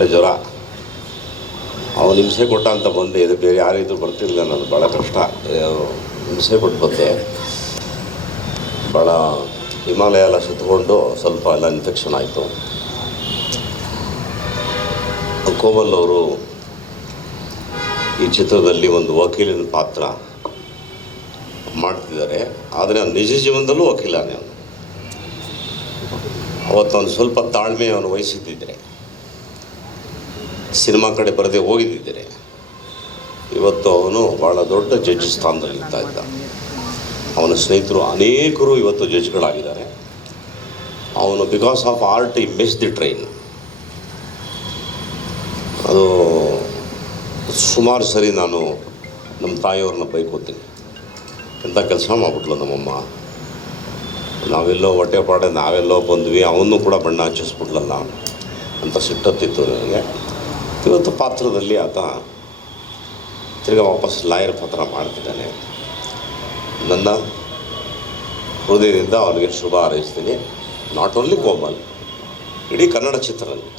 ಸಿಕ್ಕಾಪಟ್ಟೆ ಜ್ವರ. ಅವನು ಹಿಂಸೆ ಕೊಟ್ಟ ಅಂತ ಬಂದೆ. ಇದು ಬೇರೆ ಯಾರಿದ್ರು ಬರ್ತಿರಲಿಲ್ಲ, ನಾನು ಭಾಳ ಕಷ್ಟ ಹಿಂಸೆ ಕೊಟ್ಟು ಬಂದೆ. ಭಾಳ ಹಿಮಾಲಯ ಎಲ್ಲ ಸುತ್ತಕೊಂಡು ಸ್ವಲ್ಪ ಎಲ್ಲ ಇನ್ಫೆಕ್ಷನ್ ಆಯಿತು. ಕೋಮಲ್ ಅವರು ಈ ಚಿತ್ರದಲ್ಲಿ ಒಂದು ವಕೀಲನ ಪಾತ್ರ ಮಾಡ್ತಿದ್ದಾರೆ. ಆದರೆ ಅವ್ನು ನಿಜ ಜೀವನದಲ್ಲೂ ವಕೀಲನೇ. ಅವನು ಅವತ್ತು ಅವನು ಸ್ವಲ್ಪ ತಾಳ್ಮೆ ಅವನು ವಹಿಸಿದ್ದಿದ್ದರೆ, ಸಿನಿಮಾ ಕಡೆ ಬರದೆ ಹೋಗಿದ್ದಿದ್ದರೆ, ಇವತ್ತು ಅವನು ಭಾಳ ದೊಡ್ಡ ಜಡ್ಜ್ ಸ್ಥಾನದಲ್ಲಿ ಇರ್ತಾ ಇದ್ದ. ಅವನ ಸ್ನೇಹಿತರು ಅನೇಕರು ಇವತ್ತು ಜಡ್ಜ್ಗಳಾಗಿದ್ದಾರೆ. ಅವನು ಬಿಕಾಸ್ ಆಫ್ ಆರ್ಟ್ ಈ ಮಿಸ್ ದಿ ಟ್ರೈನ್. ಅದು ಸುಮಾರು ಸರಿ ನಾನು ನಮ್ಮ ತಾಯಿಯವ್ರನ್ನ ಬೈಕೋತೀನಿ. ಎಂಥ ಕೆಲಸ ಮಾಡಿಬಿಟ್ಲು ನಮ್ಮಮ್ಮ, ನಾವೆಲ್ಲೋ ಹೊಟ್ಟೆಪಾಡೆ ನಾವೆಲ್ಲೋ ಬಂದ್ವಿ, ಅವನು ಕೂಡ ಬಣ್ಣ ಹಚ್ಚಿಸ್ಬಿಟ್ಲಲ್ಲ ಅಂತ ಸಿಟ್ಟತ್ತಿತ್ತು ನನಗೆ. ಇವತ್ತು ಪಾತ್ರದಲ್ಲಿ ಆತ ತಿರ್ಗಿ ವಾಪಸ್ ಲಾಯರ್ ಪಾತ್ರ ಮಾಡ್ತಿದ್ದಾನೆ. ನನ್ನ ಹೃದಯದಿಂದ ಅವನಿಗೆ ಶುಭ ಹಾರೈಸ್ತೀನಿ. ನಾಟ್ ಓನ್ಲಿ ಕೋಮಲ್, ಇಡೀ ಕನ್ನಡ ಚಿತ್ರರಂಗ.